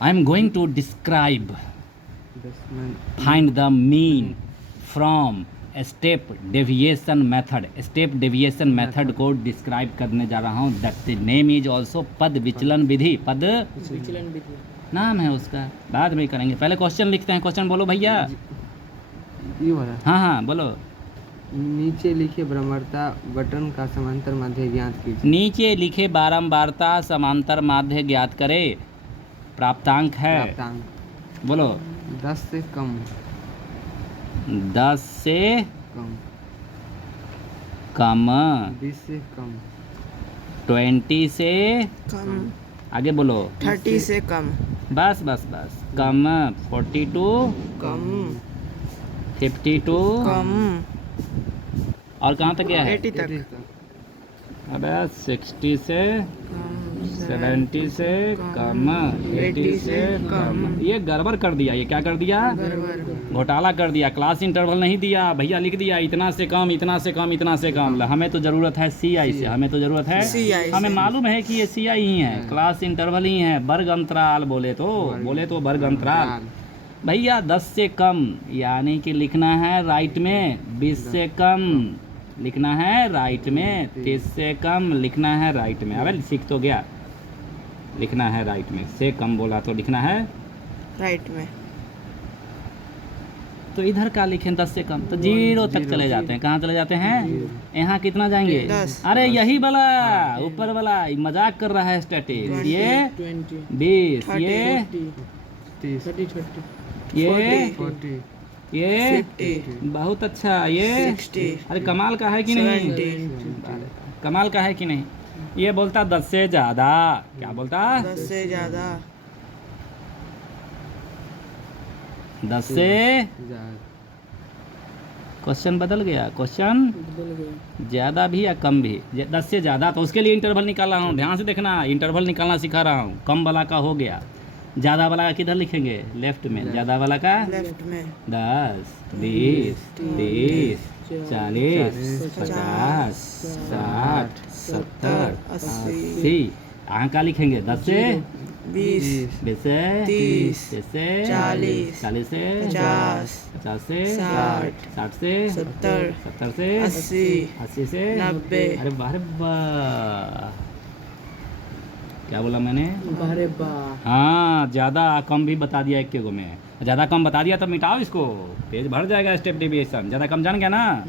I am going to describe, दशमन find the mean from step deviation method. Step deviation method को describe करने जा रहा हूँ। दैट नेम इज ऑल्सो पद विचलन विधि। पद विचलन विधि। नाम है उसका, बाद में करेंगे। पहले क्वेश्चन लिखते हैं। क्वेश्चन बोलो भैया। ये वाला हाँ हाँ बोलो। नीचे लिखे ब्रह्मता बटन का समांतर माध्य ज्ञात कीजिए। नीचे लिखे बारंबारता समांतर माध्य ज्ञात करे। प्राप्तांक है, प्राप्तांक बोलो। 10 से कम 10 से कम कम, 20 से कम 20 से कम, आगे बोलो। 30 से कम, बस बस बस, कम 42, कम, 52 कम, और कहाँ तक गया है? 80 तक, अबे 60 से, कम, 70 से कम, 80 से कम। ये गड़बड़ कर दिया। ये क्या कर दिया? बराबर, घोटाला कर दिया। क्लास इंटरवल नहीं दिया भैया, लिख दिया इतना से कम, इतना से कम, इतना से कम। हमें तो ज़रूरत है CI से, हमें तो ज़रूरत है CI से। हमें मालूम है कि ये CI ही है, क्लास इंटरवल ही है। वर्ग अंतराल बोले तो वर्ग अंतराल। भैया 10 से कम यानी कि लिखना है राइट में। 20 से कम लिखना है राइट में। 30 से कम लिखना है राइट में। अबे सीख तो गया, लिखना है राइट में। से कम बोला तो लिखना है। राइट में। तो इधर का लिखें 10 से कम तो 0 तक चले जाते हैं। कहाँ चले जाते हैं? यहाँ कितना जाएंगे? 10। अरे यही वाला, ऊपर वाला मजाक कर रहा है स्टैटिक्स। ये 20, ये 30 ये 40 ये 50, बहुत अच्छा। ये 60, अरे कमाल का है कि नहीं? 70, कमाल का है कि नहीं? ये बोलता 10 से ज़्यादा। क्या बोलता? 10 से ज़्यादा, 10 से। क्वेश्चन बदल गया। क्वेश्चन बदल गया। ज़्यादा भी या कम भी? 10 से ज़्यादा तो उसके लिए इंटरवल निकाल रहा हूँ। ध्यान से देखना, इंटरवल निकालना सिखा रहा हूँ। कम वाला का हो गया, ज़्यादा वाला का किधर लिखेंगे? लेफ्ट में। ज़्यादा वाला का लेफ्ट में। 10, 20, 30, 40, 50, 60, 70, 80। यहाँ का लिखेंगे 10 से 20, 20 से 30, 30 से 40, 40 से 50, 50 से 60, 60 से 70, 70 से 80, 80 से 90। अरे वाह, अरे वाह। क्या बोला मैंने? अरे वाह। हाँ, ज़्यादा कम भी बता दिया एक के गो में। ज़्यादा कम बता दिया तो मिटाओ इसको, पेज भर जाएगा। स्टेप डेविएशन ज़्यादा कम जान गया ना?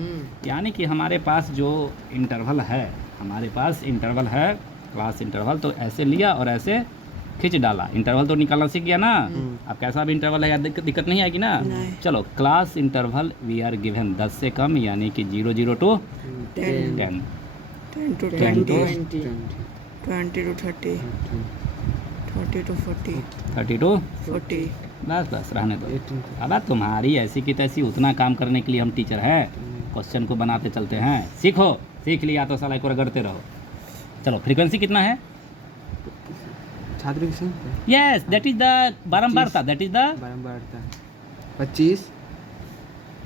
यानी कि हमारे पास जो इंटरवल है, हमारे पास इंटरवल है क्लास इंटरवल, तो ऐसे लिया और ऐसे खींच डाला। इंटरवल तो निकालना सीख गया ना? अब कैसा भी इंटरवल है, दिक्कत नहीं आएगी ना? नहीं। चलो, class interval we are given 10 से कम यानी कि 0 to 10, 10, 10 to 10 to 20, 20 to 30, 30 to 40, 30 to 40। बस बस रहने दो। अब तुम्हारी ऐसी की तैसी उतना काम करने के लिए हम टीचर हैं। क्वेश्चन को बनाते चलते हैं। सीखो, सीख लिया तो साला एक और रगड़ते रहो। चलो, फ्रीक्वेंसी कितना है? छात्र की संख्या यस, दैट इज द बारंबारता। दैट इज द बारंबारता 25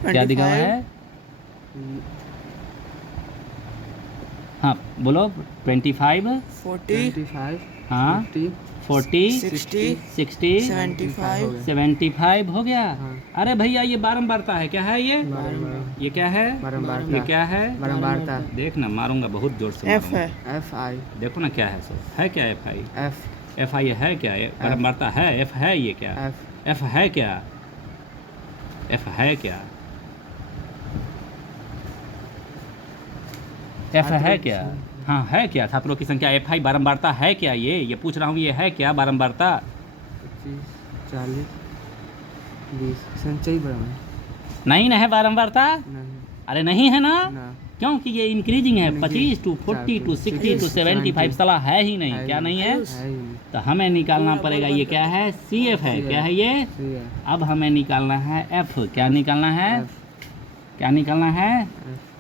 क्या दिखा हुआ है? हाँ बोलो। 25, 40, 25 हाँ 40, 60, 60, 75, 75 हो गया। हाँ। अरे भैया ये बारंबारता है। क्या है ये? ये क्या है? बारंबारता ये क्या है? बारंबारता देख ना, मारूंगा बहुत जोर से F है। मारूंगा। FI देखो ना क्या है सो है। क्या FI? F FI है क्या? ये बारंबारता है। F है ये क्या? F F है क्या? F है क्या? F है क्या? हाँ है क्या? छात्रों की संख्या FI बारंबारता है क्या? ये पूछ रहा हूँ, ये है क्या बारंबारता? 25 40 20 संचयी बराबर नहीं ना है बारंबारता? नहीं अरे नहीं है ना? ना क्योंकि ये इंक्रीजिंग है। 25 to 40 to 60 to 75 साला है ही नहीं। क्या नहीं है? है ही नहीं। तो हमें निकालना पड़ेगा। ये क्या है? CF है। क्या है ये? ठीक है अब हमें निकालना है F। क्या निकालना है? F क्या निकालना है?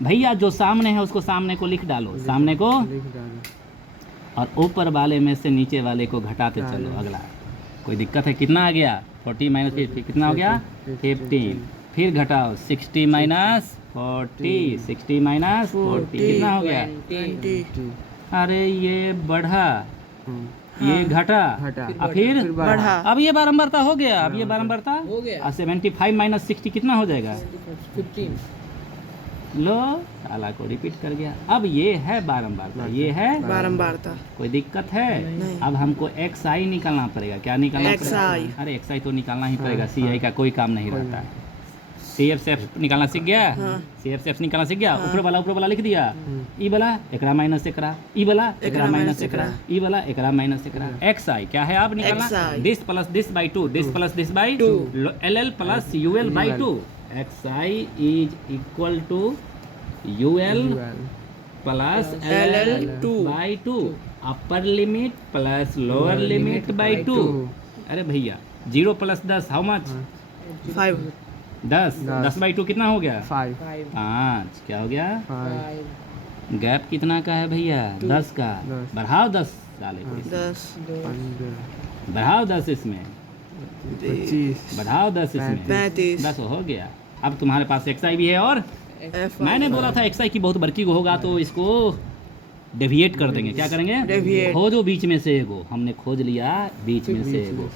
भैया जो सामने है उसको सामने को लिख डालो। सामने को लिख डालो और ऊपर वाले में से नीचे वाले को घटाते चलो। अगला कोई दिक्कत है? कितना आ गया? 40 माइनस 50 कितना हो गया? 15। फिर घटाओ 60 माइनस 40, 60 माइनस 40 कितना हो गया? 20, ठीक अरे ये बढ़ा ये घटा घटा और फिर बढ़ा। अब ये बारंबारता हो गया, अब ये बारंबारता हो गया। 75 माइनस 60 कितना हो जाएगा? 15 लो साला को रिपीट कर गया। अब ये है बारंबारता, ये है बारंबारता। कोई दिक्कत है? नहीं। अब हमको एक्स आई निकालना पड़ेगा। क्या निकालना पड़ेगा? XI। अरे एक्स आई तो निकालना ही पड़ेगा, सी आई का कोई काम नहीं रहता है। सी एफ से एफ निकालना सीख गया? हाँ। सी एफ से एफ निकालना सीख गया। हाँ। ऊपर वाला लिख दिया। ई वाला एकरा माइनस एकरा, ई वाला एकरा माइनस एकरा, ई वाला एकरा माइनस एकरा। एक्स आई क्या है आप निकालना? XI। This plus this by two, this plus this by two, L L plus U L by two. X i is equal to U L plus L L two by two, upper limit plus lower limit by two. अरे भैया 0 प्लस 10 how much? 5 10 10 by two कितना हो गया? 5 5। क्या हो गया? 5 gap कितना का है भैया? 10 का। 10। बढ़ाओ 10 साले को, 10 बढ़ाओ 10 इसमें, 25 बढ़ाओ 10 इसमें, 35 10 हो गया। अब तुम्हारे पास एक्स आई भी है और FI। मैंने बोला था एक्स आई की बहुत बड़की को होगा तो इसको डेविएट कर देंगे। क्या करेंगे? Deviate। खोजो बीच में से एगो। हमने खोज लिया बीच में से एगो,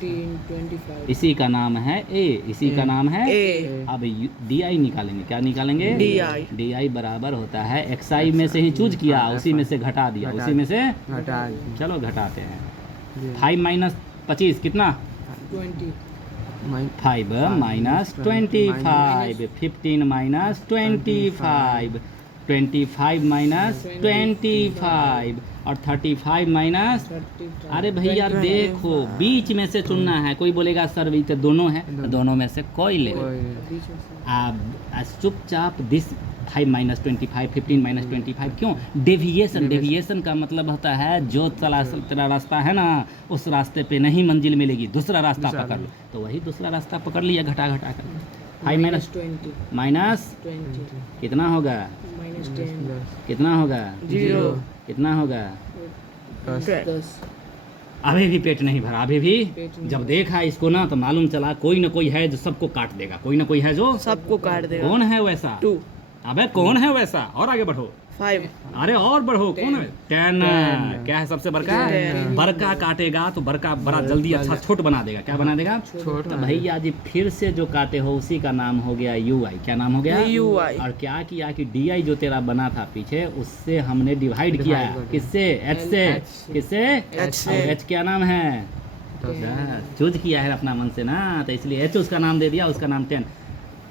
इसी का नाम है ए, इसी का नाम है A। अब डी आई निकालेंगे। क्या निकालेंगे? DI। डी आई बराबर होता है एक्स आई में से ही चूज किया, उसी में से घटा दिया, उसी में से घटा चलो घटाते हैं। 5 माइनस 25 कितना? 5 माइनस 25, 15 माइनस 25, 25 माइनस 25 और 35 माइनस। अरे भैया देखो बीच में से चुनना है। कोई बोलेगा सर ये तो दोनों है, दोनों में से कोई ले। अब चुपचाप दिस 5 माइनस 25, 15 माइनस 25 क्यों? डेविएशन। डेविएशन का मतलब होता है जो तेरा रास्ता है ना उस रास्ते पे नहीं मंजिल मिलेगी, दूसरा रास्ता पकड़ लो। तो वही दूसरा रास्ता पकड़ लिया घटा घटा कर। 5 माइनस 20 माइनस 20 कितना होगा? कितना होगा? 0 कितना होगा? 10 अभी भी पेट नहीं भरा, अभी भी जब देखा इसको ना तो मालूम चला कोई ना कोई है जो सबको काट देगा, कोई ना कोई है जो सबको काट देगा। कौन है वैसा? 2 अबे कौन है वैसा? और आगे बढ़ो। 5 अरे और बढ़ो। कौन है? 10 क्या है सबसे बड़का? 10। बड़का काटेगा तो बड़का बड़ा जल्दी अच्छा छोट बना देगा। क्या बना देगा? छोट। तो भैया जी फिर से जो काटे हो उसी का नाम हो गया यू आई। क्या नाम हो गया? UI। और क्या किया कि डी आई जो तेरा बना था पीछे उससे हमने डिवाइड किया। किससे? एच से। किससे? H से। एच क्या नाम है? चूज किया है अपना मन से ना, तो इसलिए एच उसका नाम दे दिया, उसका नाम 10।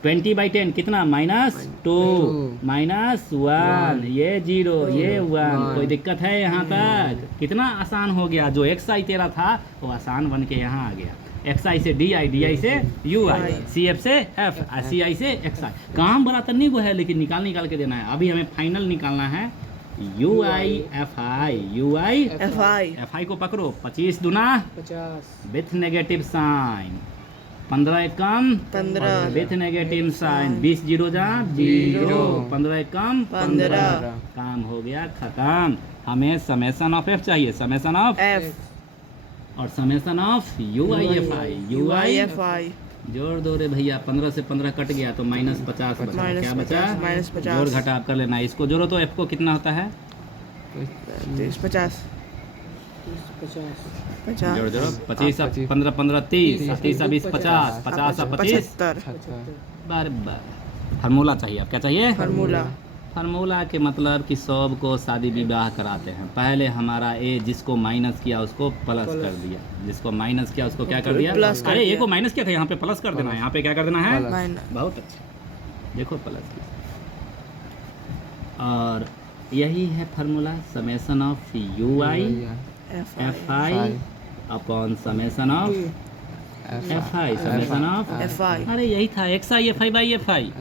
20/10 कितना? -2 -1, ये 0 ये 1। कोई दिक्कत है यहाँ तक? कितना आसान हो गया। जो एक्स आई तेरा था वो आसान बन के यहाँ आ गया। एक्स आई से डी आई, डी आई से यू आई, सी एफ से एफ, सी आई से एक्स आई। काम बड़ा तन्नी को है लेकिन निकाल के देना है। अभी हमें फाइनल निकालना है you I F I. You I FI। F I को पकड़ो। 25 दूना 50 with negative sign, 15 Ekam 15 with negative sign, 20 zero जा 0, 15 एकम 15। काम हो गया खत्म। हमें समेसन ऑफ एफ चाहिए, समेसन ऑफ F और summation of you I F I. You I FI जोड़ दो रे भैया, 15 से 15 कट गया तो -50 बचा। क्या बचा? -50। जोड़ घटा कर लेना। इसको जोड़ो तो एफ को कितना होता है? 30 50 50 जोड़ जोड़ो 25 15 15 30 30 20 50 50 25 75 बार फार्मूला चाहिए। आप क्या चाहिए? फार्मूला। फार्मूला के मतलब कि सब को शादी विवाह कराते हैं। पहले हमारा ए जिसको माइनस किया उसको प्लस कर दिया, जिसको माइनस किया उसको क्या कर दिया? प्लस कर अरे ए दिया। को माइनस किया था, यहाँ पे प्लस कर देना है। यहाँ पे क्या कर देना है? माइनस। बहुत अच्छा, देखो प्लस की। और यही है formula summation of you I F I upon summation of F I, summation of FI अरे यही था x I F I by F I,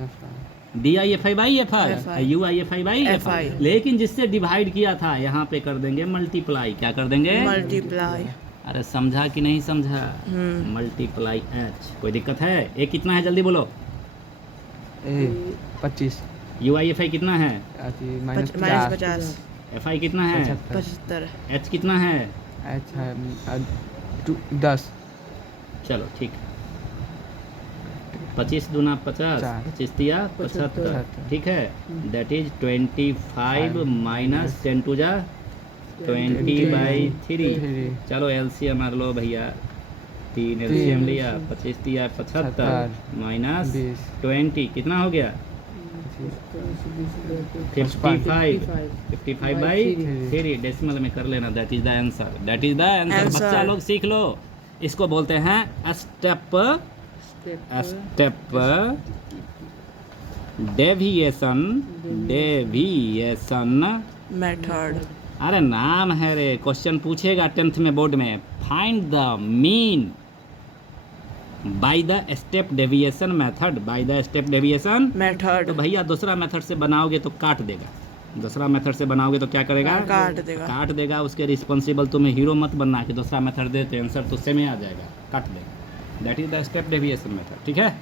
D I F I by F I, you I F I by F I. लेकिन जिससे divide किया था यहाँ पे कर देंगे मल्टीप्लाई। क्या कर देंगे? मल्टीप्लाई। अरे समझा कि नहीं समझा? Multiply H. कोई दिक्कत है? ए कितना है जल्दी बोलो? 25 यू आई एफ आई कितना है? -50 एफ आई कितना है? 75 एच कितना है? एच है 10 चलो ठीक। 25 दूना 50, 25 तिया 75। ठीक है, दैट इज 25 माइनस 10 टू जा 20/3। 3 चलो एलसीएम मार लो भैया, 3 एलसीएम लिया, 25 दिया 75 माइनस 20 20 कितना हो गया? 55/3 डेसिमल में कर लेना, that is the answer, that is the answer. Answer। बच्चा लोग सीख लो, इसको बोलते हैं स्टेप डेविएशन मेथड। अरे नाम है रे, क्वेश्चन पूछेगा 10th में बोर्ड में, find the mean by the step deviation method, by the step deviation. Method तो भैया दूसरा मेथड से बनाओगे तो काट देगा, दूसरा मेथड से बनाओगे तो क्या करेगा? काट देगा। काट देगा। उसके रिस्पॉन्सिबल तुम्हें हीरो मत बनना कि दूसरा मेथड देते आंसर तो सेम ही आ जाएगा, काट देगा। That is the step deviation method, ठीक है।